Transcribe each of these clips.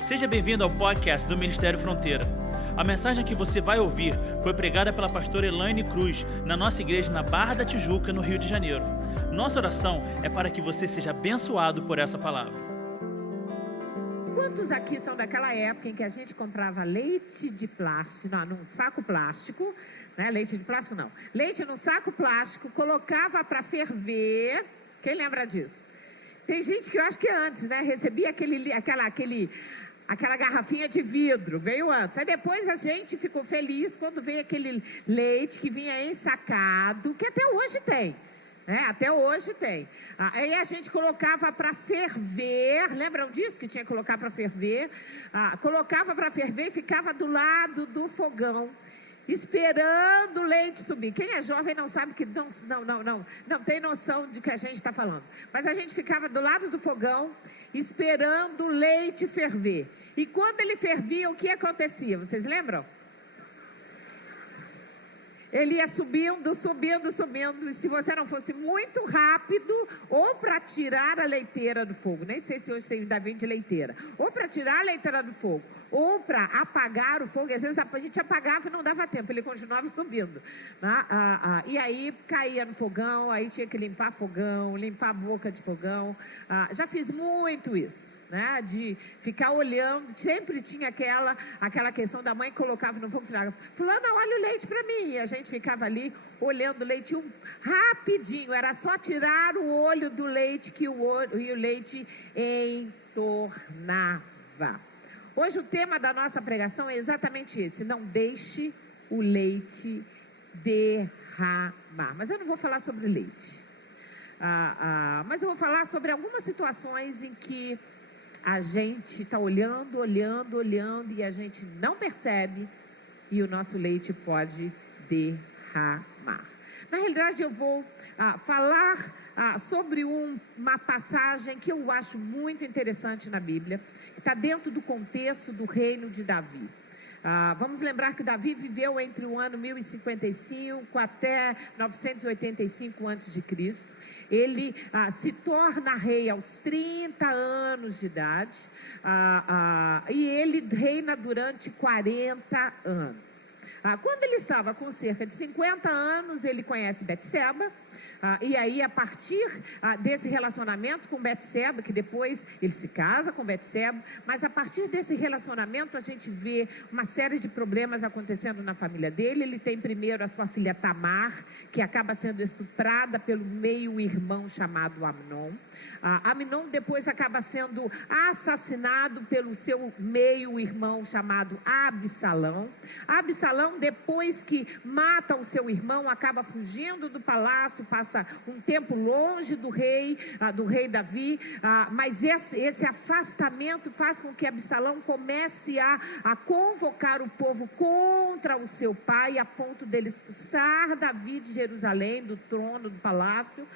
Seja bem-vindo ao podcast do Ministério Fronteira. A mensagem que você vai ouvir foi pregada pela pastora Elaine Cruz na nossa igreja na Barra da Tijuca, no Rio de Janeiro. Nossa oração é para que você seja abençoado por essa palavra. Quantos aqui são daquela época em que a gente comprava leite de plástico, num saco plástico, né? Leite de plástico não, leite num saco plástico, colocava para ferver. Quem lembra disso? Tem gente que eu acho que antes, né? Recebia aquela garrafinha de vidro, veio antes. Aí depois a gente ficou feliz quando veio aquele leite que vinha ensacado, que até hoje tem. Até hoje tem. Aí a gente colocava para ferver, lembram disso que tinha que colocar para ferver? Colocava para ferver e ficava do lado do fogão, esperando o leite subir. Quem é jovem não sabe que não tem noção de que a gente está falando. Mas a gente ficava do lado do fogão, esperando o leite ferver. E quando ele fervia, o que acontecia? Vocês lembram? Ele ia subindo. E se você não fosse muito rápido, ou para tirar a leiteira do fogo, nem sei se hoje tem ainda vem de leiteira, ou para tirar a leiteira do fogo, ou para apagar o fogo, às vezes a gente apagava e não dava tempo, ele continuava subindo. E aí caía no fogão, aí tinha que limpar fogão, limpar a boca de fogão. Já fiz muito isso. De ficar olhando, sempre tinha aquela questão da mãe que colocava no fogo, falava, fulana, olha o leite para mim, e a gente ficava ali olhando o leite rapidinho, era só tirar o olho do leite e o leite entornava. Hoje o tema da nossa pregação é exatamente esse: não deixe o leite derramar. Mas eu não vou falar sobre leite, mas eu vou falar sobre algumas situações em que a gente está olhando e a gente não percebe e o nosso leite pode derramar. Na realidade, eu vou falar sobre uma passagem que eu acho muito interessante na Bíblia, que está dentro do contexto do reino de Davi. Vamos lembrar que Davi viveu entre o ano 1055 até 985 a.C., Ele se torna rei aos 30 anos de idade e ele reina durante 40 anos. Quando ele estava com cerca de 50 anos, ele conhece Betseba. E aí, a partir desse relacionamento com Betseba, que depois ele se casa com Betseba, mas a partir desse relacionamento a gente vê uma série de problemas acontecendo na família dele. Ele tem primeiro a sua filha Tamar, que acaba sendo estuprada pelo meio-irmão chamado Amnon. Amnon depois acaba sendo assassinado pelo seu meio-irmão chamado Absalão. Absalão, depois que mata o seu irmão, acaba fugindo do palácio, passa um tempo longe do rei Davi, mas esse afastamento faz com que Absalão comece a convocar o povo contra o seu pai, a ponto dele expulsar Davi de Jerusalém, do trono, do palácio,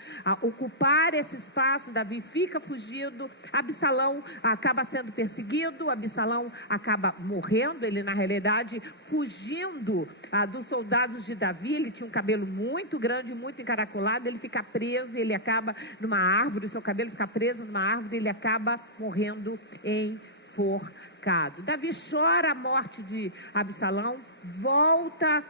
ocupar esse espaço. Davi fica fugido, Absalão acaba sendo perseguido, Absalão acaba morrendo, ele na realidade fugindo dos soldados de Davi. Ele tinha um cabelo muito grande, muito encaracolado, ele fica preso, ele acaba numa árvore, o seu cabelo fica preso numa árvore, ele acaba morrendo enforcado. Davi chora a morte de Absalão, volta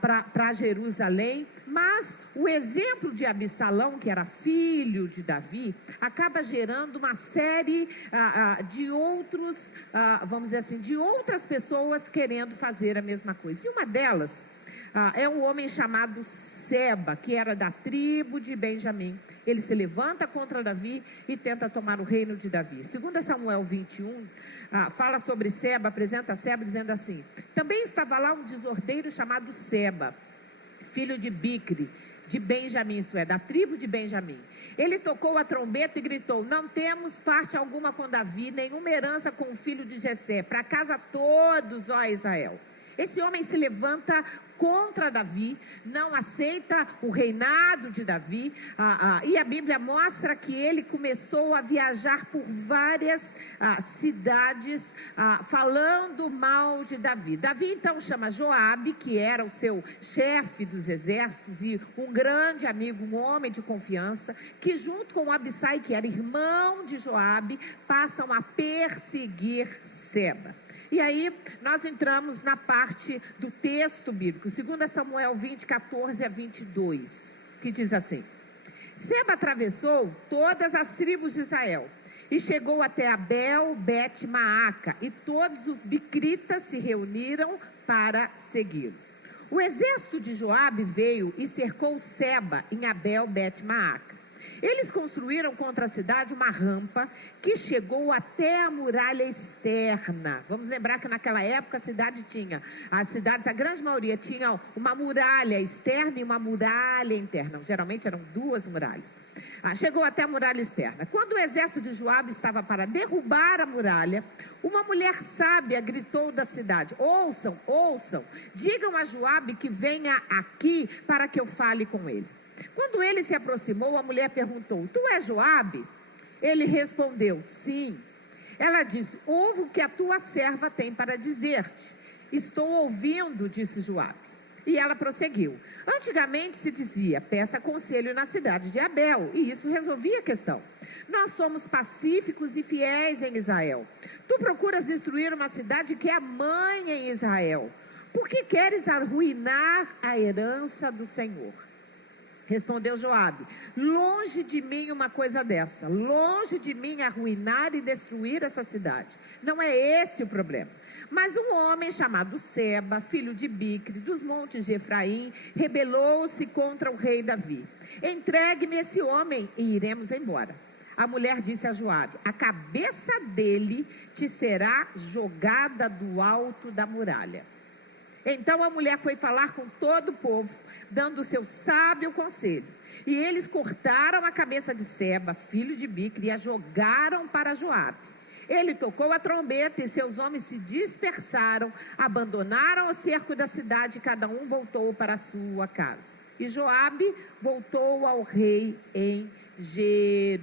para Jerusalém, mas o exemplo de Absalão, que era filho de Davi, acaba gerando uma série de outros, vamos dizer assim, de outras pessoas querendo fazer a mesma coisa. E uma delas é um homem chamado Seba, que era da tribo de Benjamim. Ele se levanta contra Davi e tenta tomar o reino de Davi. 2 Samuel 21, fala sobre Seba, apresenta Seba dizendo assim: também estava lá um desordeiro chamado Seba, filho de Bicri, de Benjamim, isso é, da tribo de Benjamim. Ele tocou a trombeta e gritou: não temos parte alguma com Davi, nenhuma herança com o filho de Jessé. Para casa todos, ó Israel. Esse homem se levanta contra Davi, não aceita o reinado de Davi, e a Bíblia mostra que ele começou a viajar por várias cidades, falando mal de Davi. Davi então chama Joabe, que era o seu chefe dos exércitos e um grande amigo, um homem de confiança, que junto com Abissai, que era irmão de Joabe, passam a perseguir Seba. E aí, nós entramos na parte do texto bíblico, 2 Samuel 20, 14 a 22, que diz assim: Seba atravessou todas as tribos de Israel e chegou até Abel, Bet-Maaca, e todos os bicritas se reuniram para segui-lo. O exército de Joabe veio e cercou Seba em Abel, Bet-Maaca. Eles construíram contra a cidade uma rampa que chegou até a muralha externa. Vamos lembrar que naquela época as cidades, a grande maioria, tinham uma muralha externa e uma muralha interna. Geralmente eram duas muralhas. Chegou até a muralha externa. Quando o exército de Joabe estava para derrubar a muralha, uma mulher sábia gritou da cidade: ouçam, digam a Joabe que venha aqui para que eu fale com ele. Quando ele se aproximou, a mulher perguntou: tu és Joabe? Ele respondeu: sim. Ela disse: ouve o que a tua serva tem para dizer-te. Estou ouvindo, disse Joabe. E ela prosseguiu: antigamente se dizia, peça conselho na cidade de Abel, e isso resolvia a questão. Nós somos pacíficos e fiéis em Israel. Tu procuras destruir uma cidade que é mãe em Israel. Por que queres arruinar a herança do Senhor? Respondeu Joabe: longe de mim uma coisa dessa, longe de mim arruinar e destruir essa cidade. Não é esse o problema. Mas um homem chamado Seba, filho de Bicre, dos montes de Efraim, rebelou-se contra o rei Davi. Entregue-me esse homem e iremos embora. A mulher disse a Joabe: a cabeça dele te será jogada do alto da muralha. Então a mulher foi falar com todo o povo, dando o seu sábio conselho. E eles cortaram a cabeça de Seba, filho de Bicre, e a jogaram para Joabe. Ele tocou a trombeta e seus homens se dispersaram, abandonaram o cerco da cidade e cada um voltou para a sua casa. E Joabe voltou ao rei em Jerusalém.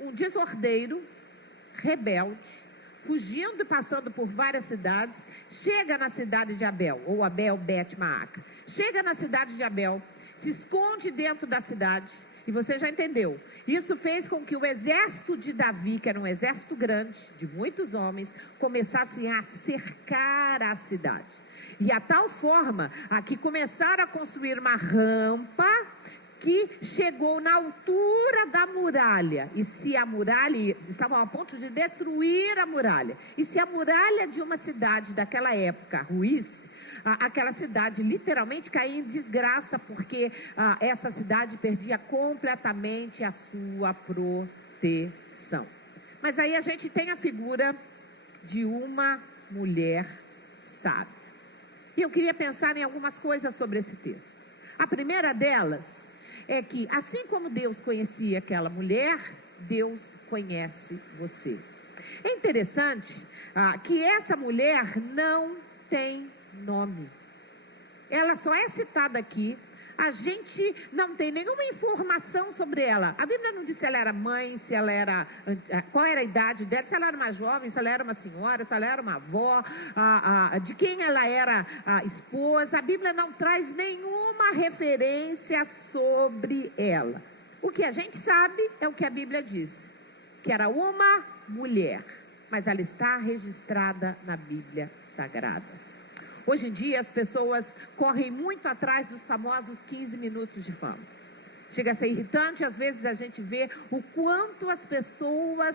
Um desordeiro, rebelde, fugindo e passando por várias cidades, chega na cidade de Abel, ou Abel Bet-Maaca. Chega na cidade de Abel, se esconde dentro da cidade, e você já entendeu. Isso fez com que o exército de Davi, que era um exército grande, de muitos homens, começassem a cercar a cidade. E a tal forma, que começaram a construir uma rampa que chegou na altura da muralha. E se a muralha, estavam a ponto de destruir a muralha. E se a muralha de uma cidade daquela época ruísse, aquela cidade literalmente caía em desgraça, porque essa cidade perdia completamente a sua proteção. Mas aí a gente tem a figura de uma mulher sábia. E eu queria pensar em algumas coisas sobre esse texto. A primeira delas é que, assim como Deus conhecia aquela mulher, Deus conhece você. É interessante que essa mulher não tem nome. Ela só é citada aqui. A gente não tem nenhuma informação sobre ela. A Bíblia não diz se ela era mãe, se ela era, qual era a idade dela, se ela era uma jovem, se ela era uma senhora, se ela era uma avó, de quem ela era a esposa. A Bíblia não traz nenhuma referência sobre ela. O que a gente sabe é o que a Bíblia diz, que era uma mulher, mas ela está registrada na Bíblia Sagrada. Hoje em dia as pessoas correm muito atrás dos famosos 15 minutos de fama. Chega a ser irritante, às vezes a gente vê o quanto as pessoas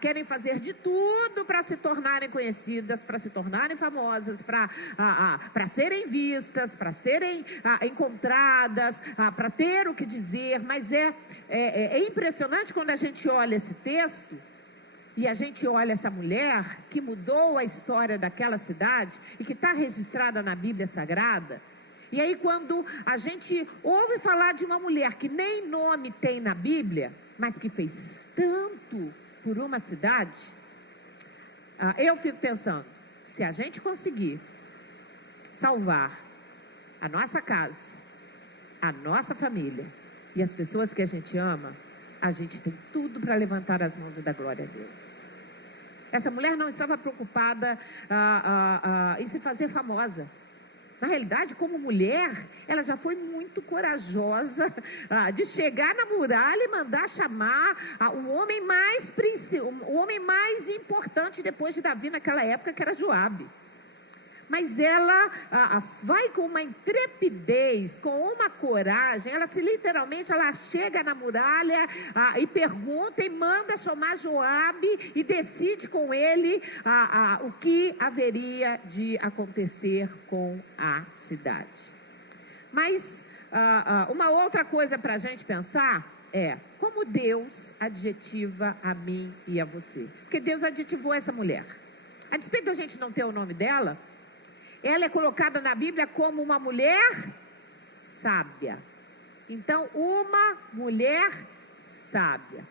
querem fazer de tudo para se tornarem conhecidas, para se tornarem famosas, para serem vistas, para serem encontradas, para ter o que dizer. Mas é impressionante quando a gente olha esse texto e a gente olha essa mulher que mudou a história daquela cidade e que está registrada na Bíblia Sagrada. E aí quando a gente ouve falar de uma mulher que nem nome tem na Bíblia, mas que fez tanto por uma cidade, eu fico pensando, se a gente conseguir salvar a nossa casa, a nossa família e as pessoas que a gente ama, a gente tem tudo para levantar as mãos e dar glória a Deus. Essa mulher não estava preocupada em se fazer famosa. Na realidade, como mulher, ela já foi muito corajosa de chegar na muralha e mandar chamar o homem mais importante depois de Davi naquela época, que era Joabe. Mas ela vai com uma intrepidez, com uma coragem, ela chega na muralha e pergunta e manda chamar Joabe e decide com ele o que haveria de acontecer com a cidade. Mas uma outra coisa para a gente pensar é como Deus adjetiva a mim e a você. Porque Deus adjetivou essa mulher. A despeito da gente não ter o nome dela, ela é colocada na Bíblia como uma mulher sábia. Então, uma mulher sábia.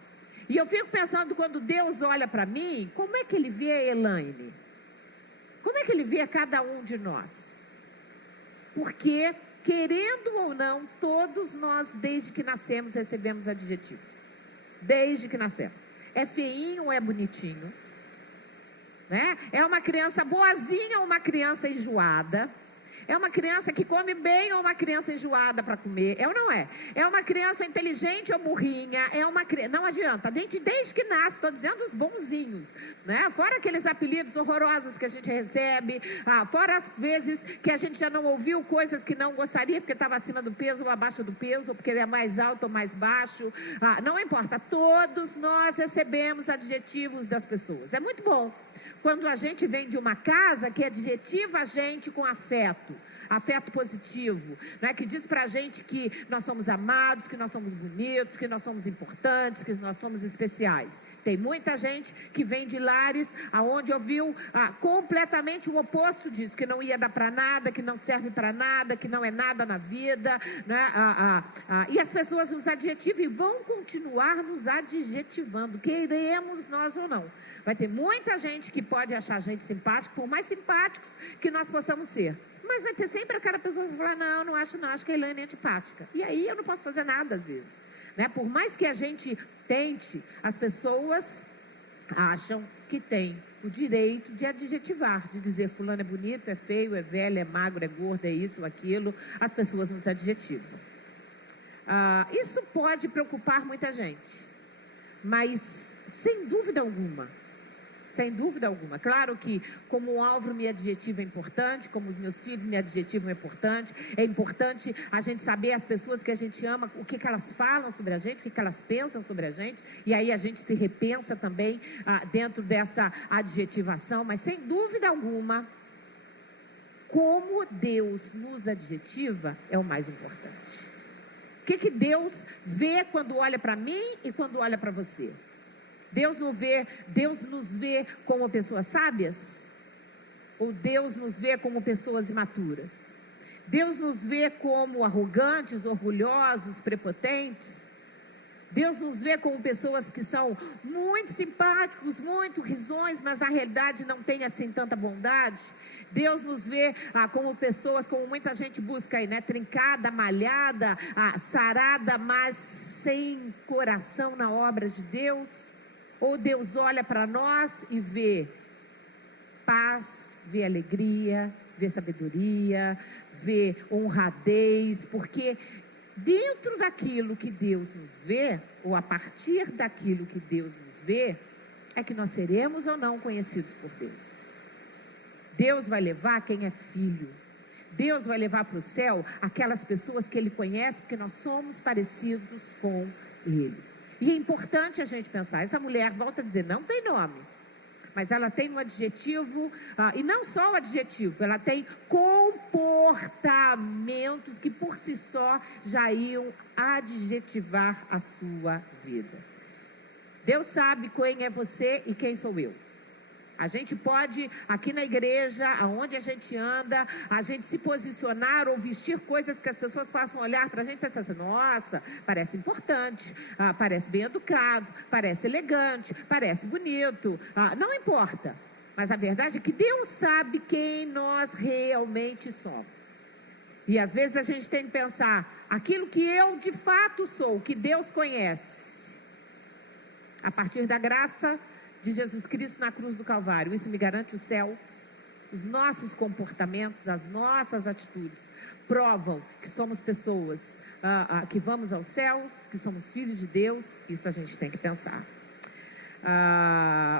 E eu fico pensando, quando Deus olha para mim, como é que Ele vê a Elaine? Como é que Ele vê cada um de nós? Porque, querendo ou não, todos nós, desde que nascemos, recebemos adjetivos. Desde que nascemos. É feinho ou é bonitinho? Né? É uma criança boazinha ou uma criança enjoada? É uma criança que come bem ou uma criança enjoada para comer? É ou não é? É uma criança inteligente ou burrinha? Não adianta, desde que nasce, estou dizendo os bonzinhos, né? Fora aqueles apelidos horrorosos que a gente recebe, fora as vezes que a gente já não ouviu coisas que não gostaria, porque estava acima do peso ou abaixo do peso, ou porque ele é mais alto ou mais baixo, não importa, todos nós recebemos adjetivos das pessoas. É muito bom quando a gente vem de uma casa que adjetiva a gente com afeto positivo, né? Que diz pra gente que nós somos amados, que nós somos bonitos, que nós somos importantes, que nós somos especiais. Tem muita gente que vem de lares aonde ouviu completamente o oposto disso, que não ia dar para nada, que não serve para nada, que não é nada na vida, né? E as pessoas nos adjetivam e vão continuar nos adjetivando, queremos nós ou não. Vai ter muita gente que pode achar a gente simpático, por mais simpáticos que nós possamos ser. Mas vai ter sempre aquela pessoa que vai falar, não acho que a Elaine é antipática. E aí eu não posso fazer nada às vezes. Né? Por mais que a gente tente, as pessoas acham que tem o direito de adjetivar, de dizer fulano é bonito, é feio, é velho, é magro, é gordo, é isso, aquilo. As pessoas nos adjetivam. Isso pode preocupar muita gente. Mas, sem dúvida alguma, claro que como o Álvaro me adjetiva é importante, como os meus filhos me adjetivam é importante a gente saber as pessoas que a gente ama, o que elas falam sobre a gente, o que elas pensam sobre a gente, e aí a gente se repensa também dentro dessa adjetivação, mas sem dúvida alguma, como Deus nos adjetiva é o mais importante. O que Deus vê quando olha para mim e quando olha para você? Deus nos vê como pessoas sábias? Ou Deus nos vê como pessoas imaturas? Deus nos vê como arrogantes, orgulhosos, prepotentes? Deus nos vê como pessoas que são muito simpáticos, muito risões, mas na realidade não tem assim tanta bondade? Deus nos vê como pessoas, como muita gente busca aí, né? Trincada, malhada, sarada, mas sem coração na obra de Deus? Ou Deus olha para nós e vê paz, vê alegria, vê sabedoria, vê honradez, porque dentro daquilo que Deus nos vê, ou a partir daquilo que Deus nos vê, é que nós seremos ou não conhecidos por Deus. Deus vai levar quem é filho. Deus vai levar para o céu aquelas pessoas que Ele conhece, porque nós somos parecidos com eles. E é importante a gente pensar, essa mulher, volta a dizer, não tem nome, mas ela tem um adjetivo, e não só o adjetivo, ela tem comportamentos que por si só já iam adjetivar a sua vida. Deus sabe quem é você e quem sou eu. A gente pode, aqui na igreja, aonde a gente anda, a gente se posicionar ou vestir coisas que as pessoas possam olhar para a gente e pensar assim, nossa, parece importante, parece bem educado, parece elegante, parece bonito, não importa. Mas a verdade é que Deus sabe quem nós realmente somos. E às vezes a gente tem que pensar, aquilo que eu de fato sou, que Deus conhece, a partir da graça de Jesus Cristo na cruz do Calvário, isso me garante o céu. Os nossos comportamentos, as nossas atitudes provam que somos pessoas que vamos aos céus, que somos filhos de Deus. Isso a gente tem que pensar.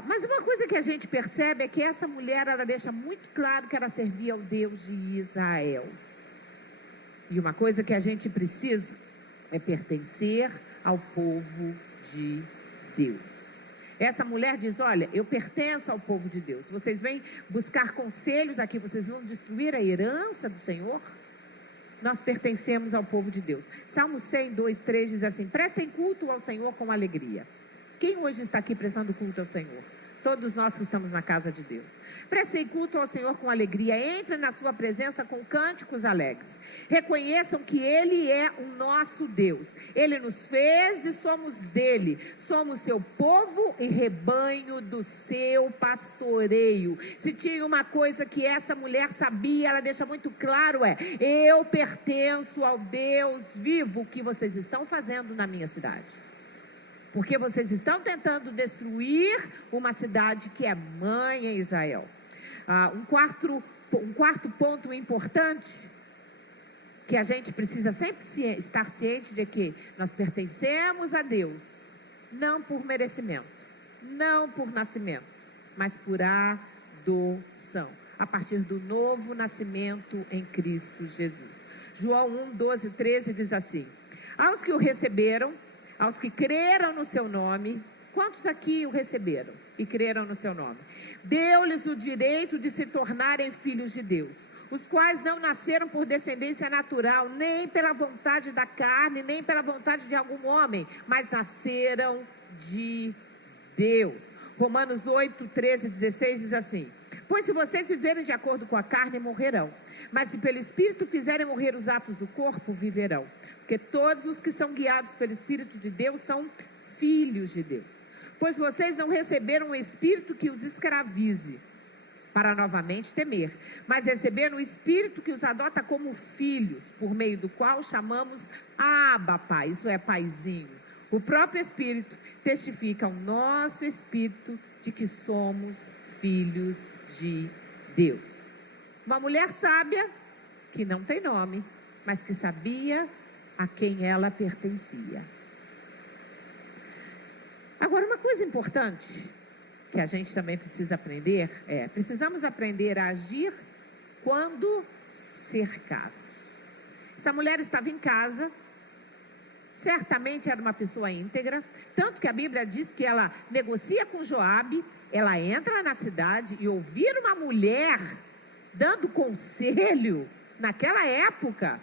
Mas uma coisa que a gente percebe é que essa mulher, ela deixa muito claro que ela servia ao Deus de Israel. E uma coisa que a gente precisa é pertencer ao povo de Deus. Essa mulher diz, olha, eu pertenço ao povo de Deus. Vocês vêm buscar conselhos aqui, vocês vão destruir a herança do Senhor? Nós pertencemos ao povo de Deus. Salmo 100, 2, 3 diz assim, prestem culto ao Senhor com alegria. Quem hoje está aqui prestando culto ao Senhor? Todos nós que estamos na casa de Deus. Prestem culto ao Senhor com alegria, entrem na sua presença com cânticos alegres. Reconheçam que Ele é o nosso Deus. Ele nos fez e somos dele. Somos seu povo e rebanho do seu pastoreio. Se tinha uma coisa que essa mulher sabia, ela deixa muito claro, eu pertenço ao Deus vivo. O que vocês estão fazendo na minha cidade? Porque vocês estão tentando destruir uma cidade que é mãe em Israel. Um quarto ponto importante, que a gente precisa sempre estar ciente de que nós pertencemos a Deus, não por merecimento, não por nascimento, mas por adoção, a partir do novo nascimento em Cristo Jesus. João 1, 12, 13 diz assim, aos que o receberam, aos que creram no seu nome, quantos aqui o receberam e creram no seu nome? Deu-lhes o direito de se tornarem filhos de Deus, os quais não nasceram por descendência natural, nem pela vontade da carne, nem pela vontade de algum homem, mas nasceram de Deus. Romanos 8, 13, 16 diz assim, pois se vocês viverem de acordo com a carne, morrerão, mas se pelo Espírito fizerem morrer os atos do corpo, viverão. Porque todos os que são guiados pelo Espírito de Deus são filhos de Deus. Pois vocês não receberam um espírito que os escravize, para novamente temer, mas receberam um espírito que os adota como filhos, por meio do qual chamamos Abba, Pai, isso é paizinho. O próprio Espírito testifica ao nosso espírito de que somos filhos de Deus. Uma mulher sábia, que não tem nome, mas que sabia a quem ela pertencia. Agora, uma coisa importante que a gente também precisa aprender precisamos aprender a agir quando cercados. Essa mulher estava em casa, certamente era uma pessoa íntegra, tanto que a Bíblia diz que ela negocia com Joabe, ela entra na cidade e ouvir uma mulher dando conselho, naquela época,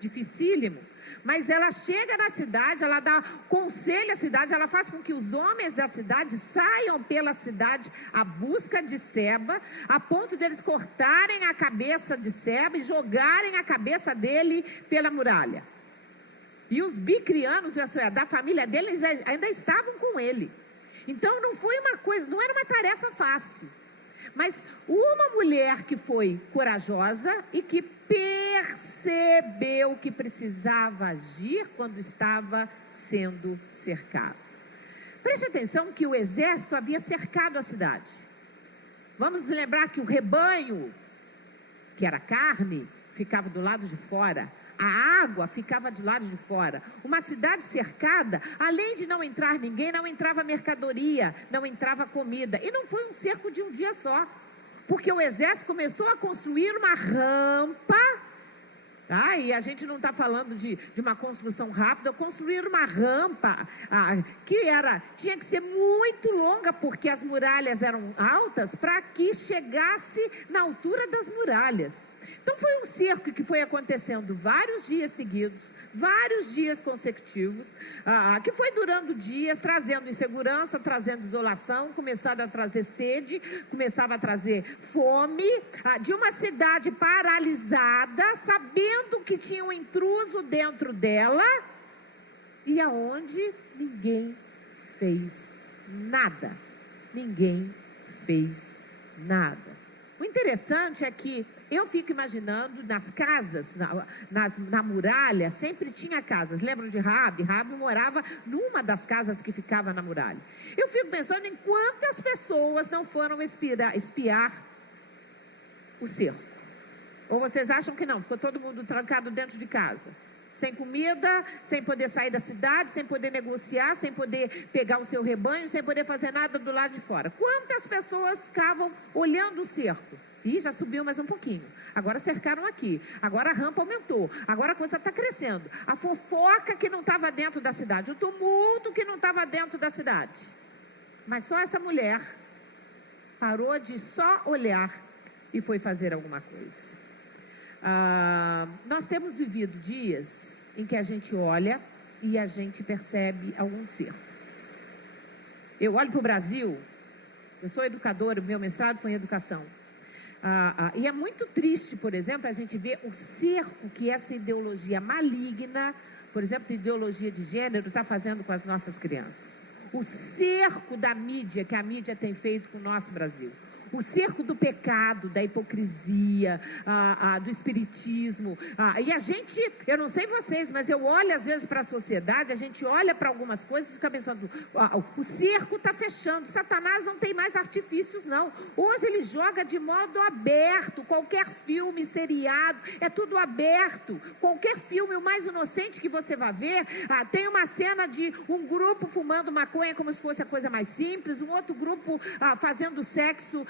dificílimo. Mas ela chega na cidade, ela dá conselho à cidade, ela faz com que os homens da cidade saiam pela cidade à busca de Seba, a ponto deles cortarem a cabeça de Seba e jogarem a cabeça dele pela muralha. E os bicrianos da família dele ainda estavam com ele. Então não foi uma coisa, não era uma tarefa fácil. Mas uma mulher que foi corajosa e que percebeu que precisava agir quando estava sendo cercado. Preste atenção que o exército havia cercado a cidade. Vamos nos lembrar que o rebanho, que era carne, ficava do lado de fora. A água ficava do lado de fora. Uma cidade cercada, além de não entrar ninguém, não entrava mercadoria, não entrava comida. E não foi um cerco de um dia só. Porque o exército começou a construir uma rampa. E a gente não está falando de uma construção rápida. Construir uma rampa que tinha que ser muito longa, porque as muralhas eram altas, para que chegasse na altura das muralhas. Então foi um cerco que foi acontecendo vários dias seguidos, vários dias consecutivos, que foi durando dias, trazendo insegurança, trazendo isolação, começava a trazer sede, começava a trazer fome, de uma cidade paralisada, sabendo que tinha um intruso dentro dela, e aonde ninguém fez nada. Ninguém fez nada. O interessante é que eu fico imaginando nas casas, na muralha, sempre tinha casas. Lembram de Raabe? Raabe morava numa das casas que ficava na muralha. Eu fico pensando em quantas pessoas não foram espiar o cerco. Ou vocês acham que não? Ficou todo mundo trancado dentro de casa? Sem comida, sem poder sair da cidade, sem poder negociar, sem poder pegar o seu rebanho, sem poder fazer nada do lado de fora. Quantas pessoas ficavam olhando o cerco? Ih, já subiu mais um pouquinho. Agora cercaram aqui. Agora a rampa aumentou. Agora a coisa está crescendo. A fofoca que não estava dentro da cidade. O tumulto que não estava dentro da cidade. Mas só essa mulher parou de só olhar e foi fazer alguma coisa. Nós temos vivido dias em que a gente olha e a gente percebe algum cerco. Eu olho para o Brasil, eu sou educadora, o meu mestrado foi em educação. E é muito triste, por exemplo, a gente ver o cerco que essa ideologia maligna, por exemplo, ideologia de gênero, está fazendo com as nossas crianças. O cerco da mídia que a mídia tem feito com o nosso Brasil. O cerco do pecado, da hipocrisia, do espiritismo. E a gente, eu não sei vocês, mas eu olho às vezes para a sociedade, a gente olha para algumas coisas e fica pensando, o cerco está fechando, Satanás não tem mais artifícios não. Hoje ele joga de modo aberto, qualquer filme, seriado, é tudo aberto. Qualquer filme, o mais inocente que você vai ver, tem uma cena de um grupo fumando maconha como se fosse a coisa mais simples, um outro grupo fazendo sexo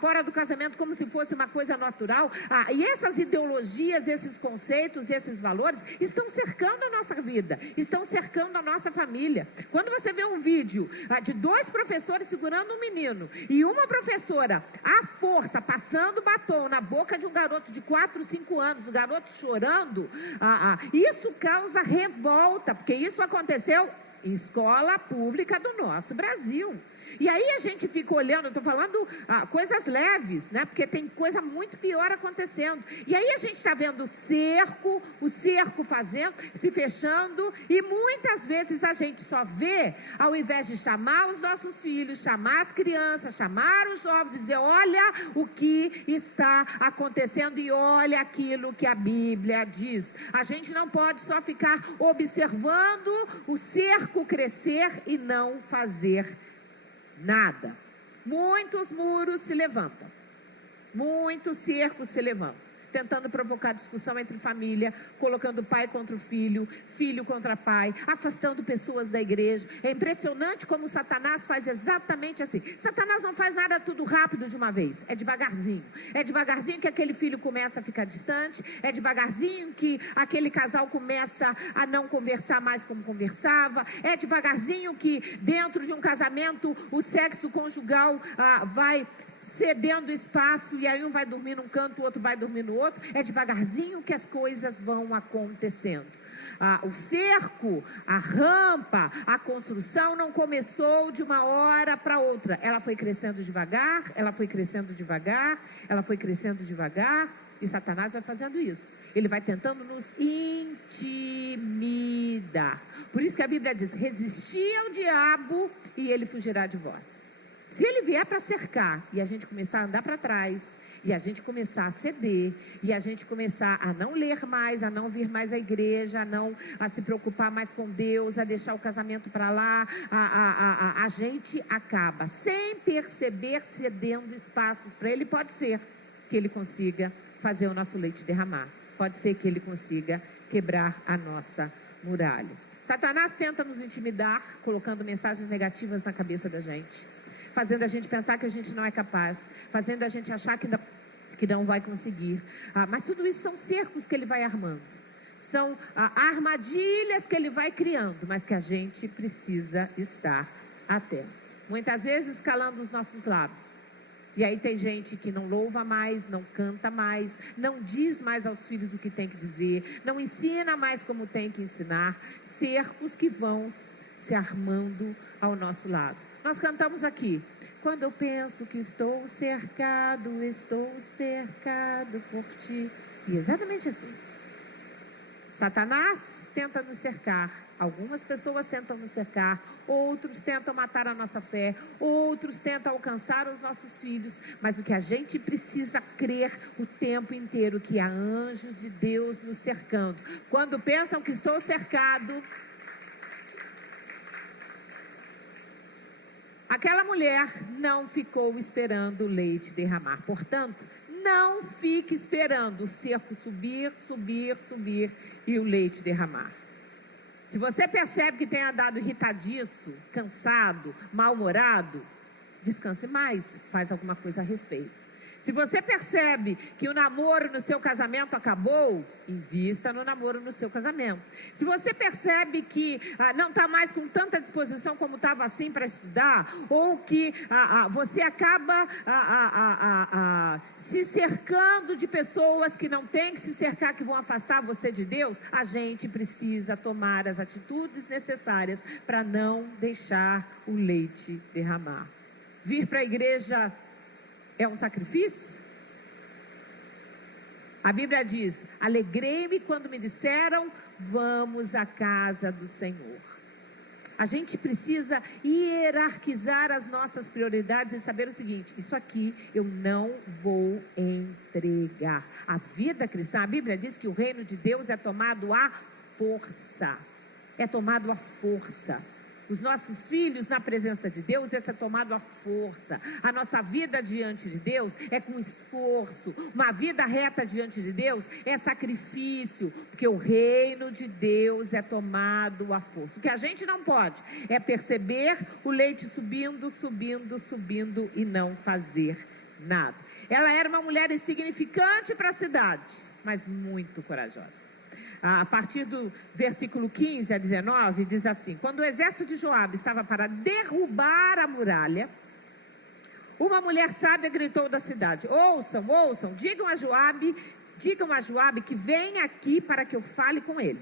fora do casamento como se fosse uma coisa natural. E essas ideologias, esses conceitos, esses valores estão cercando a nossa vida, estão cercando a nossa família. Quando você vê um vídeo de 2 professores segurando um menino e uma professora à força passando batom na boca de um garoto de 4, 5 anos, o garoto chorando, isso causa revolta, porque isso aconteceu em escola pública do nosso Brasil. E aí a gente fica olhando, eu estou falando coisas leves, né? Porque tem coisa muito pior acontecendo. E aí a gente está vendo o cerco se fechando, e muitas vezes a gente só vê, ao invés de chamar os nossos filhos, chamar as crianças, chamar os jovens, dizer, olha o que está acontecendo e olha aquilo que a Bíblia diz. A gente não pode só ficar observando o cerco crescer e não fazer nada. Muitos muros se levantam, muitos cercos se levantam, tentando provocar discussão entre família, colocando pai contra o filho, filho contra pai, afastando pessoas da igreja. É impressionante como Satanás faz exatamente assim. Satanás não faz nada tudo rápido de uma vez, é devagarzinho. É devagarzinho que aquele filho começa a ficar distante, é devagarzinho que aquele casal começa a não conversar mais como conversava, é devagarzinho que dentro de um casamento o sexo conjugal vai cedendo espaço, e aí um vai dormir num canto, o outro vai dormir no outro. É devagarzinho que as coisas vão acontecendo. O cerco, a rampa, a construção não começou de uma hora para outra. Ela foi crescendo devagar, ela foi crescendo devagar, ela foi crescendo devagar, e Satanás vai fazendo isso. Ele vai tentando nos intimidar. Por isso que a Bíblia diz, resisti ao diabo e ele fugirá de vós. Se ele vier para cercar e a gente começar a andar para trás, e a gente começar a ceder, e a gente começar a não ler mais, a não vir mais à igreja, a se preocupar mais com Deus, a deixar o casamento para lá, a gente acaba, sem perceber, cedendo espaços para ele. Pode ser que ele consiga fazer o nosso leite derramar, pode ser que ele consiga quebrar a nossa muralha. Satanás tenta nos intimidar, colocando mensagens negativas na cabeça da gente, fazendo a gente pensar que a gente não é capaz, fazendo a gente achar que não vai conseguir. Mas tudo isso são cercos que ele vai armando, são armadilhas que ele vai criando, mas que a gente precisa estar atento. Muitas vezes calando os nossos lábios. E aí tem gente que não louva mais, não canta mais, não diz mais aos filhos o que tem que dizer, não ensina mais como tem que ensinar. Cercos que vão se armando ao nosso lado. Nós cantamos aqui, quando eu penso que estou cercado por ti. E exatamente assim. Satanás tenta nos cercar Algumas pessoas tentam nos cercar, outros tentam matar a nossa fé, outros tentam alcançar os nossos filhos, mas o que a gente precisa crer o tempo inteiro, que há anjos de Deus nos cercando. Quando pensam que estou cercado, aquela mulher não ficou esperando o leite derramar. Portanto, não fique esperando o cerco subir, subir, subir e o leite derramar. Se você percebe que tem andado irritadiço, cansado, mal-humorado, descanse mais, faz alguma coisa a respeito. Se você percebe que o namoro no seu casamento acabou, invista no namoro no seu casamento. Se você percebe que não está mais com tanta disposição como estava assim para estudar, ou que você acaba se cercando de pessoas que não tem que se cercar, que vão afastar você de Deus, a gente precisa tomar as atitudes necessárias para não deixar o leite derramar. Vir para a igreja é um sacrifício? A Bíblia diz: alegrei-me quando me disseram, vamos à casa do Senhor. A gente precisa hierarquizar as nossas prioridades e saber o seguinte: isso aqui eu não vou entregar. A vida cristã, a Bíblia diz que o reino de Deus é tomado à força. É tomado à força. Os nossos filhos na presença de Deus, esse é tomado à força. A nossa vida diante de Deus é com esforço. Uma vida reta diante de Deus é sacrifício, porque o reino de Deus é tomado à força. O que a gente não pode é perceber o leite subindo, subindo, subindo e não fazer nada. Ela era uma mulher insignificante para a cidade, mas muito corajosa. A partir do versículo 15 a 19, diz assim: quando o exército de Joabe estava para derrubar a muralha, uma mulher sábia gritou da cidade: ouçam, ouçam, digam a Joabe que venha aqui para que eu fale com ele.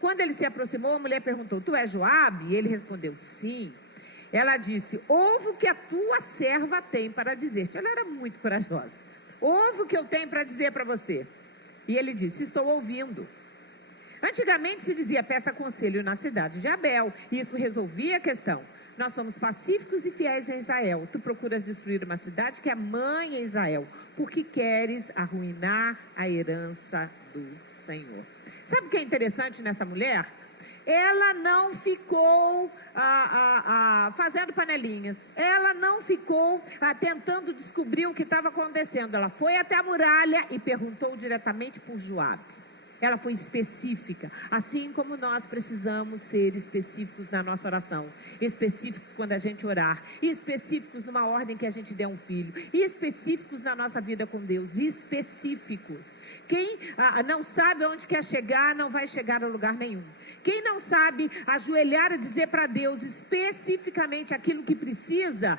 Quando ele se aproximou, a mulher perguntou: tu és Joabe? E ele respondeu: sim. Ela disse: ouve o que a tua serva tem para dizer-te. Ela era muito corajosa. Ouve o que eu tenho para dizer para você. E ele disse: estou ouvindo. Antigamente se dizia: peça conselho na cidade de Abel. E isso resolvia a questão. Nós somos pacíficos e fiéis em Israel. Tu procuras destruir uma cidade que é mãe em Israel, porque queres arruinar a herança do Senhor. Sabe o que é interessante nessa mulher? Ela não ficou fazendo panelinhas. Ela não ficou tentando descobrir o que estava acontecendo. Ela foi até a muralha e perguntou diretamente por Joabe. Ela foi específica, assim como nós precisamos ser específicos na nossa oração, específicos quando a gente orar, específicos numa ordem que a gente der um filho, específicos na nossa vida com Deus, específicos. Quem não sabe onde quer chegar, não vai chegar a lugar nenhum. Quem não sabe ajoelhar e dizer para Deus especificamente aquilo que precisa,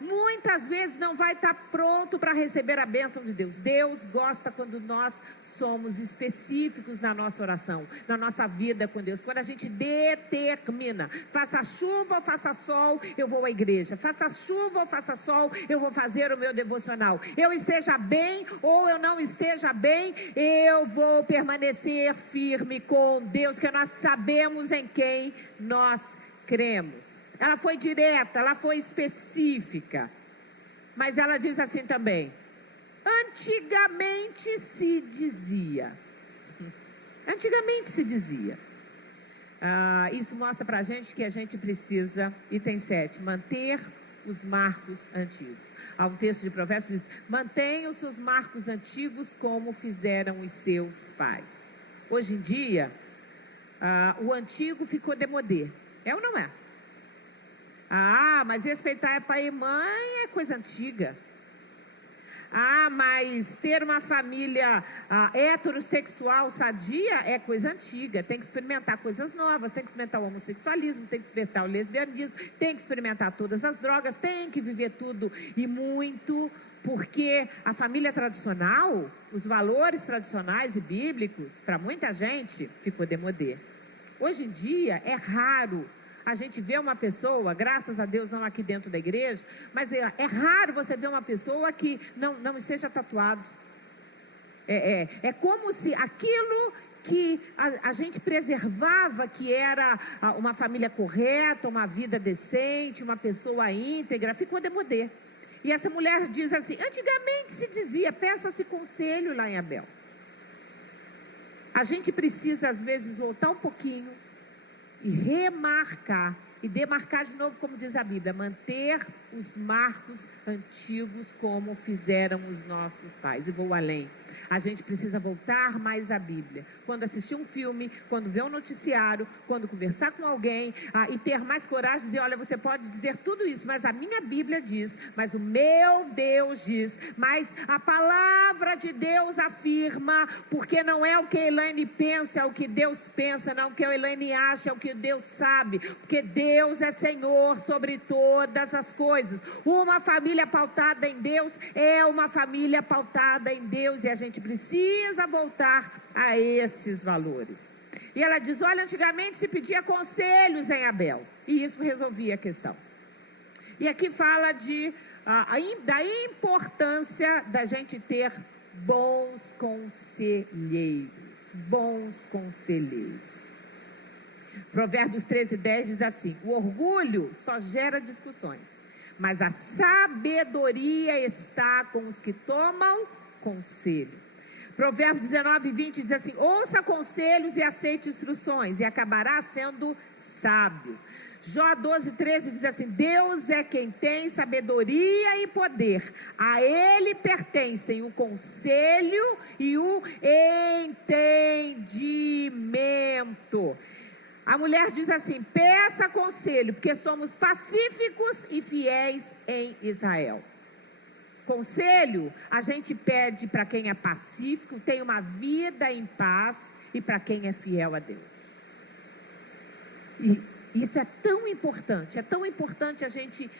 muitas vezes não vai estar pronto para receber a bênção de Deus. Deus gosta quando nós somos específicos na nossa oração, na nossa vida com Deus. Quando a gente determina, faça chuva ou faça sol, eu vou à igreja. Faça chuva ou faça sol, eu vou fazer o meu devocional. Eu esteja bem ou eu não esteja bem, eu vou permanecer firme com Deus, que nós sabemos em quem nós cremos. Ela foi direta, ela foi específica. Mas ela diz assim também: antigamente se dizia. Antigamente se dizia. Isso mostra pra gente que a gente precisa, item 7, manter os marcos antigos. Há um texto de Provérbios que diz: mantenha os seus marcos antigos como fizeram os seus pais. Hoje em dia, o antigo ficou demodê. É ou não é? Mas respeitar pai e mãe é coisa antiga. Mas ter uma família heterossexual sadia é coisa antiga. Tem que experimentar coisas novas, tem que experimentar o homossexualismo, tem que experimentar o lesbianismo, tem que experimentar todas as drogas, tem que viver tudo e muito, porque a família tradicional, os valores tradicionais e bíblicos, para muita gente, ficou demodê. Hoje em dia é raro a gente ver uma pessoa, graças a Deus não aqui dentro da igreja, mas é raro você ver uma pessoa que não esteja tatuado. É como se aquilo que a gente preservava, que era uma família correta, uma vida decente, uma pessoa íntegra, ficou demodê. E essa mulher diz assim, antigamente se dizia, peça-se conselho lá em Abel. A gente precisa, às vezes, voltar um pouquinho e remarcar, e demarcar de novo, como diz a Bíblia, manter os marcos antigos como fizeram os nossos pais. E vou além. A gente precisa voltar mais à Bíblia. Quando assistir um filme, quando ver um noticiário, quando conversar com alguém, e ter mais coragem de dizer, olha, você pode dizer tudo isso, mas a minha Bíblia diz, mas o meu Deus diz, mas a palavra de Deus afirma, porque não é o que a Elaine pensa, é o que Deus pensa, não é o que a Elaine acha, é o que Deus sabe, porque Deus é Senhor sobre todas as coisas. Uma família pautada em Deus é uma família pautada em Deus, e a gente precisa voltar a esses valores. E ela diz, olha, antigamente se pedia conselhos em Abel, e isso resolvia a questão. E aqui fala da importância da gente ter bons conselheiros. Bons conselheiros. Provérbios 13:10 diz assim, o orgulho só gera discussões, mas a sabedoria está com os que tomam conselho. Provérbios 19:20 diz assim, ouça conselhos e aceite instruções, e acabará sendo sábio. Jó 12:13 diz assim, Deus é quem tem sabedoria e poder, a Ele pertencem o conselho e o entendimento. A mulher diz assim, peça conselho, porque somos pacíficos e fiéis em Israel. Conselho, a gente pede para quem é pacífico, tem uma vida em paz, e para quem é fiel a Deus. E isso é tão importante a gente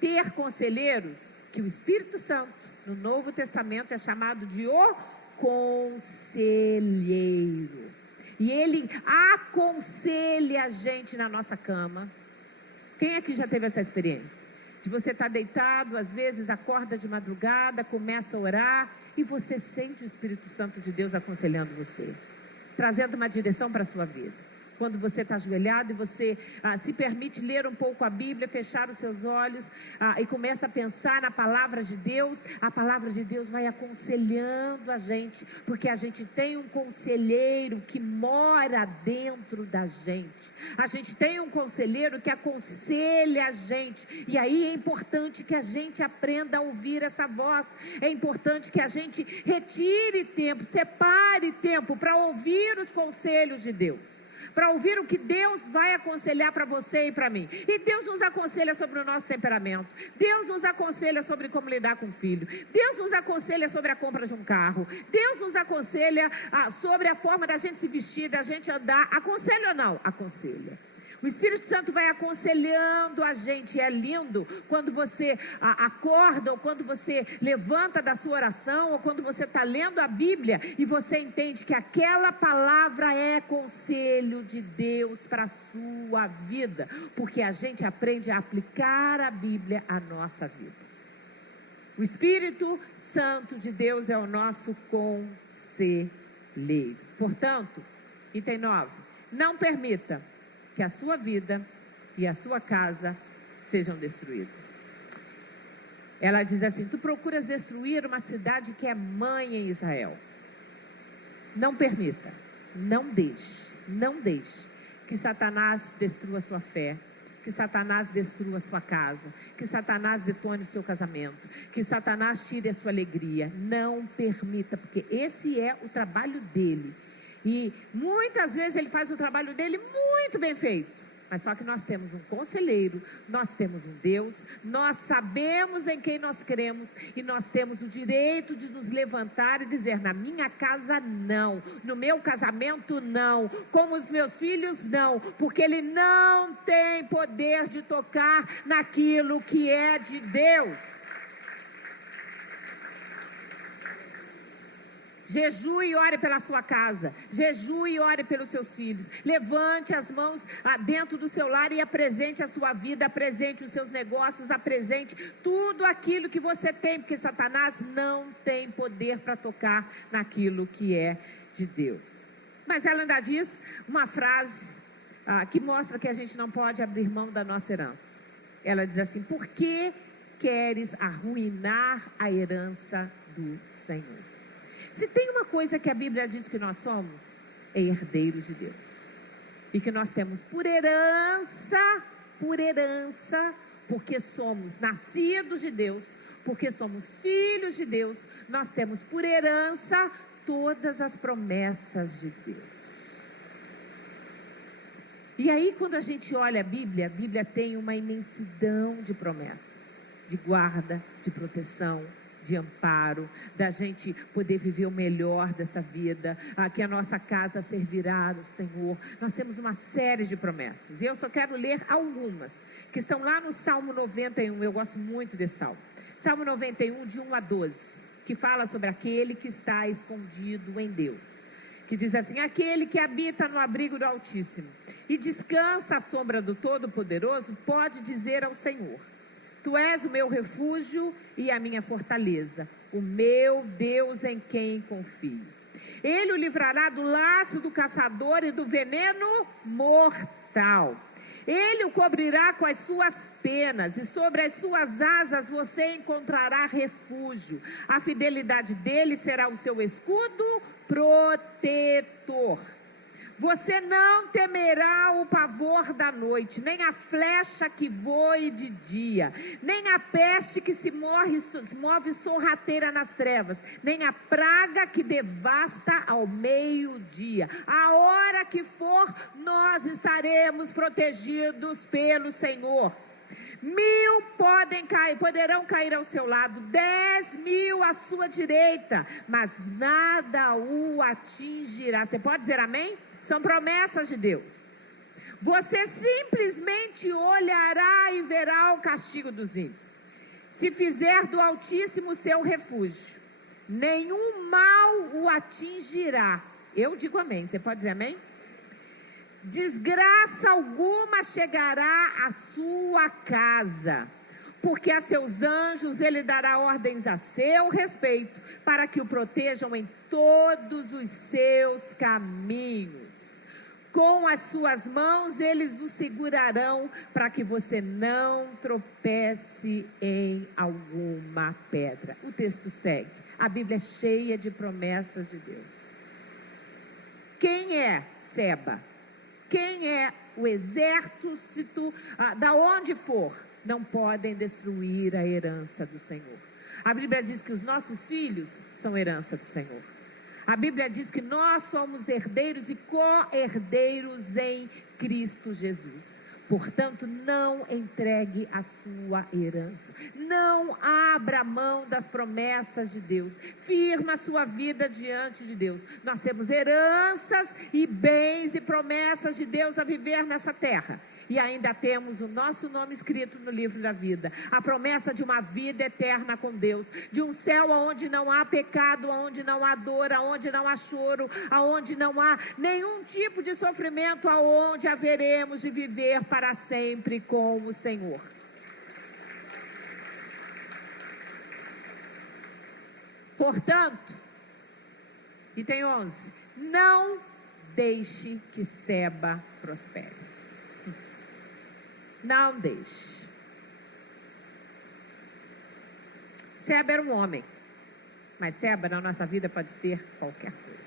ter conselheiros, que o Espírito Santo, no Novo Testamento, é chamado de o conselheiro. E ele aconselha a gente na nossa cama. Quem aqui já teve essa experiência? De você estar deitado, às vezes acorda de madrugada, começa a orar, e você sente o Espírito Santo de Deus aconselhando você, trazendo uma direção para a sua vida. Quando você está ajoelhado e você se permite ler um pouco a Bíblia, fechar os seus olhos e começa a pensar na palavra de Deus, a palavra de Deus vai aconselhando a gente, porque a gente tem um conselheiro que mora dentro da gente. A gente tem um conselheiro que aconselha a gente, e aí é importante que a gente aprenda a ouvir essa voz. É importante que a gente retire tempo, separe tempo para ouvir os conselhos de Deus, para ouvir o que Deus vai aconselhar para você e para mim. E Deus nos aconselha sobre o nosso temperamento. Deus nos aconselha sobre como lidar com o filho. Deus nos aconselha sobre a compra de um carro. Deus nos aconselha sobre a forma da gente se vestir, da gente andar. Aconselha ou não? Aconselha. O Espírito Santo vai aconselhando a gente. É lindo quando você acorda, ou quando você levanta da sua oração, ou quando você está lendo a Bíblia e você entende que aquela palavra é conselho de Deus para a sua vida, porque a gente aprende a aplicar a Bíblia à nossa vida. O Espírito Santo de Deus é o nosso conselheiro. Portanto, item 9, não permita que a sua vida e a sua casa sejam destruídos. Ela diz assim, tu procuras destruir uma cidade que é mãe em Israel. Não permita, não deixe que Satanás destrua a sua fé, que Satanás destrua a sua casa, que Satanás detone o seu casamento, que Satanás tire a sua alegria. Não permita, porque esse é o trabalho dele. E muitas vezes ele faz o trabalho dele muito bem feito. Mas só que nós temos um conselheiro, nós temos um Deus, nós sabemos em quem nós cremos, e nós temos o direito de nos levantar e dizer, na minha casa não, no meu casamento não, com os meus filhos não, porque ele não tem poder de tocar naquilo que é de Deus. Jejue e ore pela sua casa, jejue e ore pelos seus filhos, levante as mãos dentro do seu lar e apresente a sua vida, apresente os seus negócios, apresente tudo aquilo que você tem, porque Satanás não tem poder para tocar naquilo que é de Deus. Mas ela ainda diz uma frase que mostra que a gente não pode abrir mão da nossa herança. Ela diz assim: por que queres arruinar a herança do Senhor? Se tem uma coisa que a Bíblia diz que nós somos, é herdeiros de Deus. E que nós temos por herança, porque somos nascidos de Deus, porque somos filhos de Deus, nós temos por herança todas as promessas de Deus. E aí, quando a gente olha a Bíblia tem uma imensidão de promessas, de guarda, de proteção, de amparo, da gente poder viver o melhor dessa vida, que a nossa casa servirá ao Senhor. Nós temos uma série de promessas, e eu só quero ler algumas, que estão lá no Salmo 91, eu gosto muito desse Salmo. Salmo 91, de 1 a 12, que fala sobre aquele que está escondido em Deus. Que diz assim: aquele que habita no abrigo do Altíssimo e descansa à sombra do Todo-Poderoso, pode dizer ao Senhor: tu és o meu refúgio e a minha fortaleza, o meu Deus em quem confio. Ele o livrará do laço do caçador e do veneno mortal. Ele o cobrirá com as suas penas, e sobre as suas asas você encontrará refúgio. A fidelidade dele será o seu escudo protetor. Você não temerá o pavor da noite, nem a flecha que voe de dia, nem a peste que se move sorrateira nas trevas, nem a praga que devasta ao meio-dia. A hora que for, nós estaremos protegidos pelo Senhor. 1.000 poderão cair ao seu lado, 10.000 à sua direita, mas nada o atingirá. Você pode dizer amém? São promessas de Deus. Você simplesmente olhará e verá o castigo dos ímpios. Se fizer do Altíssimo seu refúgio, nenhum mal o atingirá. Eu digo amém. Você pode dizer amém? Desgraça alguma chegará à sua casa, porque a seus anjos ele dará ordens a seu respeito, para que o protejam em todos os seus caminhos. Com as suas mãos eles o segurarão, para que você não tropece em alguma pedra. O texto segue. A Bíblia é cheia de promessas de Deus. Quem é Seba? Quem é o exército, da onde for, não podem destruir a herança do Senhor. A Bíblia diz que os nossos filhos são herança do Senhor. A Bíblia diz que nós somos herdeiros e co-herdeiros em Cristo Jesus. Portanto, não entregue a sua herança. Não abra mão das promessas de Deus. Firma a sua vida diante de Deus. Nós temos heranças e bens e promessas de Deus a viver nessa terra. E ainda temos o nosso nome escrito no livro da vida. A promessa de uma vida eterna com Deus. De um céu onde não há pecado, onde não há dor, onde não há choro, onde não há nenhum tipo de sofrimento, aonde haveremos de viver para sempre com o Senhor. Portanto, item 11, não deixe que Seba prospere. Não deixe. Seba era um homem, mas Seba na nossa vida pode ser qualquer coisa.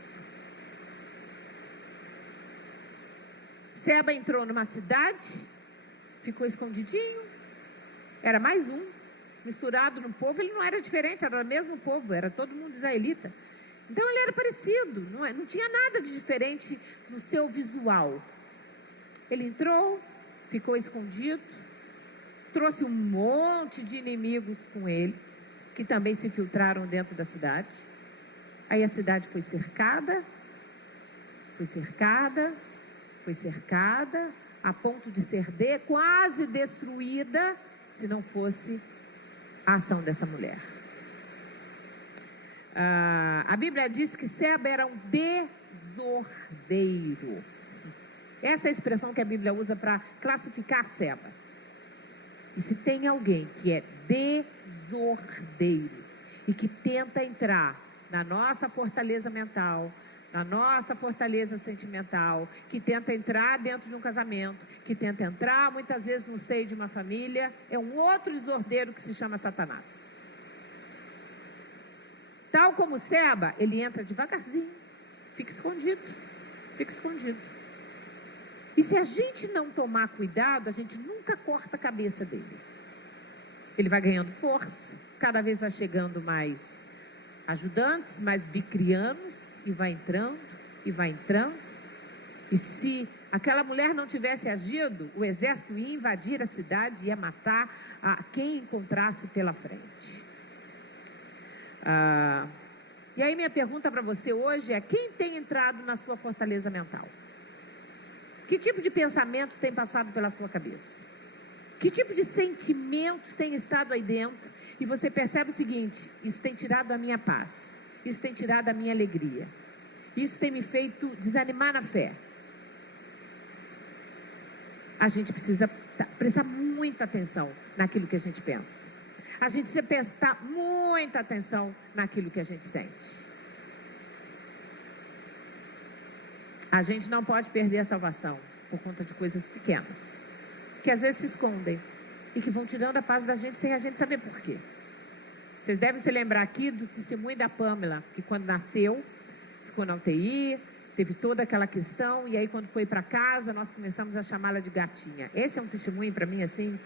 Seba entrou numa cidade, ficou escondidinho, era mais um, misturado no povo. Ele não era diferente, era o mesmo povo, era todo mundo israelita. Então ele era parecido, não tinha nada de diferente no seu visual. Ele entrou, ficou escondido, trouxe um monte de inimigos com ele, que também se infiltraram dentro da cidade. Aí a cidade foi cercada, a ponto de ser quase destruída, se não fosse a ação dessa mulher. A Bíblia diz que Seba era um desordeiro. Essa é a expressão que a Bíblia usa para classificar Seba. E se tem alguém que é desordeiro e que tenta entrar na nossa fortaleza mental, na nossa fortaleza sentimental, que tenta entrar dentro de um casamento, que tenta entrar muitas vezes no seio de uma família, é um outro desordeiro que se chama Satanás. Tal como Seba, ele entra devagarzinho, fica escondido, fica escondido. E se a gente não tomar cuidado, a gente nunca corta a cabeça dele. Ele vai ganhando força, cada vez vai chegando mais ajudantes, mais bicrianos, e vai entrando, e vai entrando. E se aquela mulher não tivesse agido, o exército ia invadir a cidade e ia matar a quem encontrasse pela frente. E aí minha pergunta para você hoje é: quem tem entrado na sua fortaleza mental? Que tipo de pensamentos tem passado pela sua cabeça? Que tipo de sentimentos tem estado aí dentro? E você percebe o seguinte: isso tem tirado a minha paz, isso tem tirado a minha alegria, isso tem me feito desanimar na fé. A gente precisa prestar muita atenção naquilo que a gente pensa. A gente precisa prestar muita atenção naquilo que a gente sente. A gente não pode perder a salvação por conta de coisas pequenas, que às vezes se escondem e que vão tirando a paz da gente sem a gente saber por quê. Vocês devem se lembrar aqui do testemunho da Pamela, que quando nasceu, ficou na UTI, teve toda aquela questão, e aí quando foi para casa, nós começamos a chamá-la de gatinha. Esse é um testemunho para mim, assim,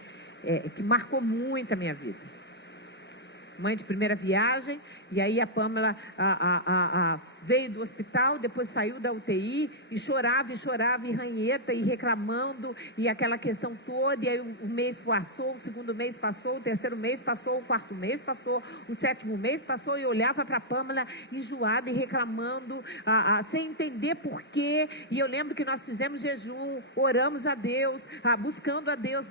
que marcou muito a minha vida. Mãe de primeira viagem, e aí a Pamela veio do hospital, depois saiu da UTI e chorava, e ranheta, e reclamando, e aquela questão toda. E aí o mês passou, o segundo mês passou, o terceiro mês passou, o quarto mês passou, o sétimo mês passou, e eu olhava para a Pamela enjoada e reclamando, sem entender porquê. E eu lembro que nós fizemos jejum, oramos a Deus, buscando a Deus.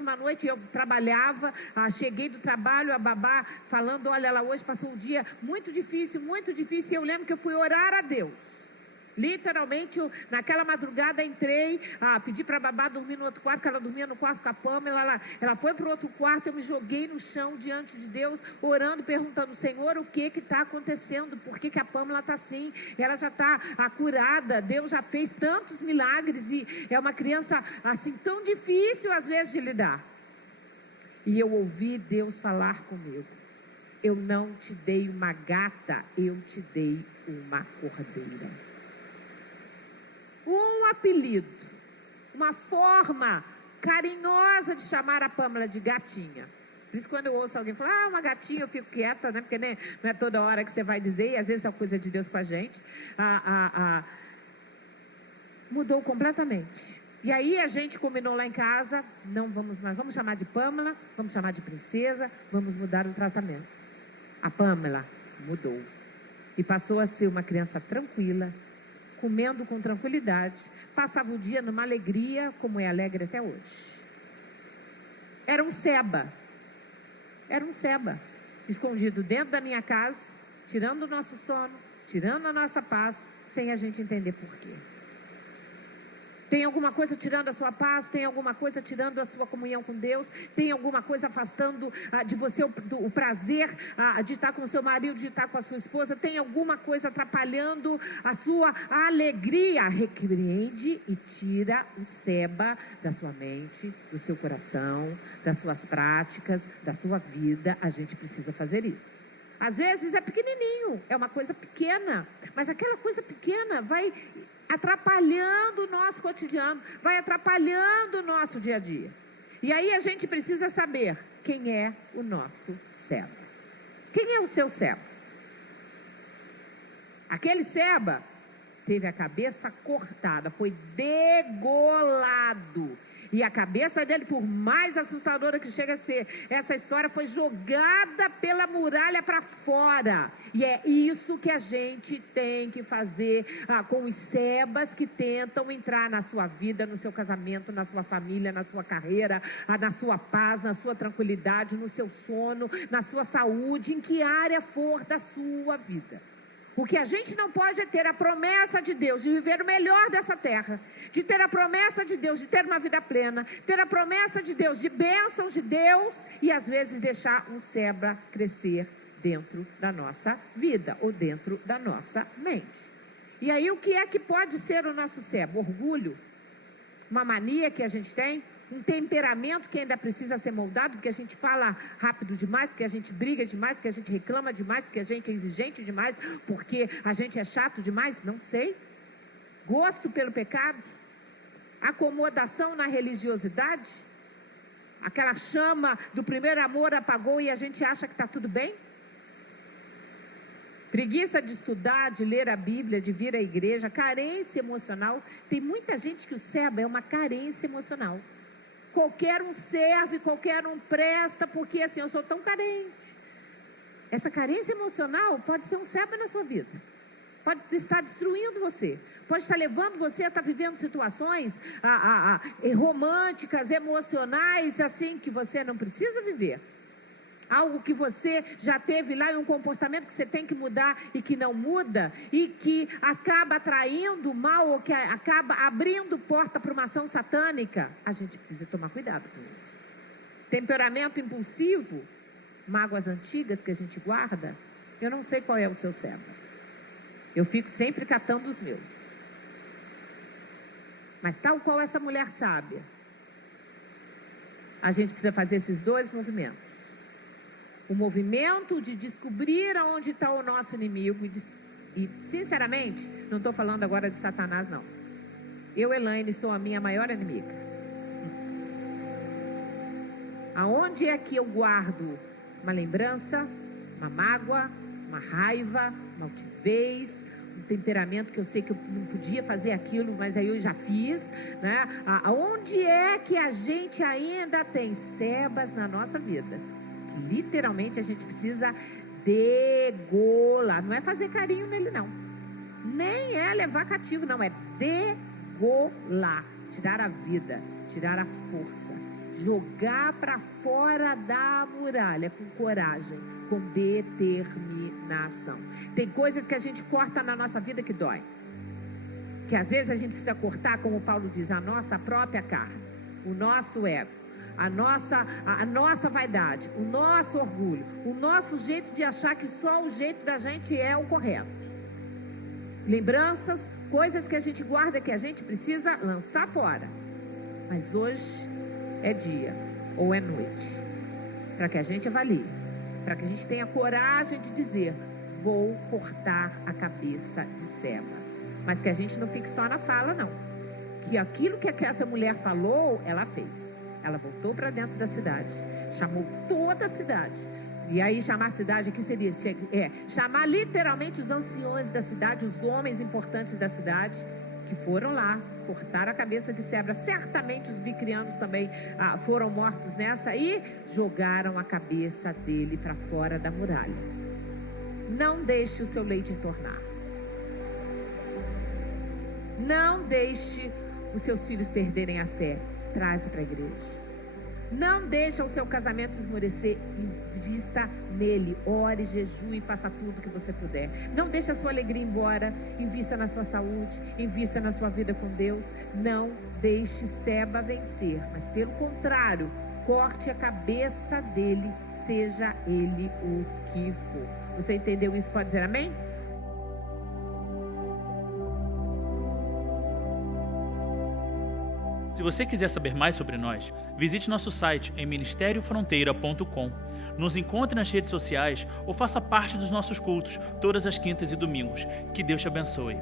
Uma noite eu trabalhava, cheguei do trabalho, a babá falando: olha, ela hoje passou um dia muito difícil, e eu lembro que eu fui orar a Deus. Literalmente, naquela madrugada entrei, pedi para a babá dormir no outro quarto, que ela dormia no quarto com a Pamela, ela foi para o outro quarto, eu me joguei no chão diante de Deus, orando, perguntando: Senhor, o que está acontecendo? Por que a Pamela está assim? Ela já está curada, Deus já fez tantos milagres, e é uma criança assim tão difícil às vezes de lidar. E eu ouvi Deus falar comigo: eu não te dei uma gata, eu te dei uma cordeira. Um apelido, uma forma carinhosa de chamar a Pamela de gatinha. Por isso, quando eu ouço alguém falar: uma gatinha, eu fico quieta, né? Porque não é toda hora que você vai dizer, e às vezes é coisa de Deus com a gente. Mudou completamente. E aí a gente combinou lá em casa: não vamos mais, vamos chamar de Pamela, vamos chamar de princesa, vamos mudar o tratamento. A Pamela mudou e passou a ser uma criança tranquila, comendo com tranquilidade, passava o dia numa alegria como é alegre até hoje. Era um Seba, escondido dentro da minha casa, tirando o nosso sono, tirando a nossa paz, sem a gente entender por quê. Tem alguma coisa tirando a sua paz? Tem alguma coisa tirando a sua comunhão com Deus? Tem alguma coisa afastando de você o prazer de estar com o seu marido, de estar com a sua esposa? Tem alguma coisa atrapalhando a sua alegria? Repreende e tira o Seba da sua mente, do seu coração, das suas práticas, da sua vida. A gente precisa fazer isso. Às vezes é pequenininho, é uma coisa pequena, mas aquela coisa pequena vai atrapalhando o nosso cotidiano, vai atrapalhando o nosso dia a dia. E aí a gente precisa saber quem é o nosso Seba. Quem é o seu Seba? Aquele Seba teve a cabeça cortada, foi degolado. E a cabeça dele, por mais assustadora que chega a ser, essa história foi jogada pela muralha para fora. E é isso que a gente tem que fazer com os Sebas que tentam entrar na sua vida, no seu casamento, na sua família, na sua carreira, na sua paz, na sua tranquilidade, no seu sono, na sua saúde, em que área for da sua vida. O que a gente não pode é ter a promessa de Deus de viver o melhor dessa terra, de ter a promessa de Deus de ter uma vida plena, ter a promessa de Deus de bênçãos de Deus e às vezes deixar um Seba crescer dentro da nossa vida ou dentro da nossa mente. E aí o que é que pode ser o nosso Seba? Orgulho, uma mania que a gente tem, um temperamento que ainda precisa ser moldado, porque a gente fala rápido demais, porque a gente briga demais, porque a gente reclama demais, porque a gente é exigente demais, porque a gente é chato demais, não sei. Gosto pelo pecado, acomodação na religiosidade, aquela chama do primeiro amor apagou e a gente acha que está tudo bem. Preguiça de estudar, de ler a Bíblia, de vir à igreja, carência emocional. Tem muita gente que o Seba é uma carência emocional. Qualquer um serve, qualquer um presta, porque assim, eu sou tão carente. Essa carência emocional pode ser um Seba na sua vida. Pode estar destruindo você. Pode estar levando você a estar vivendo situações românticas, emocionais, assim, que você não precisa viver. Algo que você já teve lá e um comportamento que você tem que mudar e que não muda e que acaba atraindo mal ou que acaba abrindo porta para uma ação satânica. A gente precisa tomar cuidado com isso. Temperamento impulsivo, mágoas antigas que a gente guarda, eu não sei qual é o seu Seba. Eu fico sempre catando os meus. Mas tal qual essa mulher sábia, a gente precisa fazer esses dois movimentos. O movimento de descobrir aonde está o nosso inimigo e sinceramente, não estou falando agora de Satanás, não. Eu, Elaine, sou a minha maior inimiga. Aonde é que eu guardo uma lembrança, uma mágoa, uma raiva, uma altivez, um temperamento que eu sei que eu não podia fazer aquilo, mas aí eu já fiz, né? Aonde é que a gente ainda tem Sebas na nossa vida? Literalmente a gente precisa degolar. Não é fazer carinho nele, não. Nem é levar cativo, não. É degolar. Tirar a vida, tirar a força. Jogar para fora da muralha com coragem, com determinação. Tem coisas que a gente corta na nossa vida que dói. Que às vezes a gente precisa cortar, como Paulo diz, a nossa própria carne, o nosso ego. A nossa vaidade, o nosso orgulho, o nosso jeito de achar que só o jeito da gente é o correto. Lembranças, coisas que a gente guarda que a gente precisa lançar fora. Mas hoje é dia ou é noite. Para que a gente avalie, para que a gente tenha coragem de dizer, vou cortar a cabeça de Seba. Mas que a gente não fique só na fala, não. Que aquilo que essa mulher falou, ela fez. Ela voltou para dentro da cidade, chamou toda a cidade. E aí chamar a cidade aqui seria chamar literalmente os anciões da cidade, os homens importantes da cidade, que foram lá, cortaram a cabeça de Seba. Certamente os bicrianos também foram mortos nessa e jogaram a cabeça dele para fora da muralha. Não deixe o seu leite entornar. Não deixe os seus filhos perderem a fé. Traz para a igreja. Não deixa o seu casamento esmorecer. Invista nele. Ore, jejue e faça tudo o que você puder. Não deixe a sua alegria embora. Invista na sua saúde. Invista na sua vida com Deus. Não deixe Seba vencer. Mas pelo contrário, corte a cabeça dele, seja ele o que for. Você entendeu isso? Pode dizer amém? Se você quiser saber mais sobre nós, visite nosso site em ministeriofronteira.com. Nos encontre nas redes sociais ou faça parte dos nossos cultos todas as quintas e domingos. Que Deus te abençoe.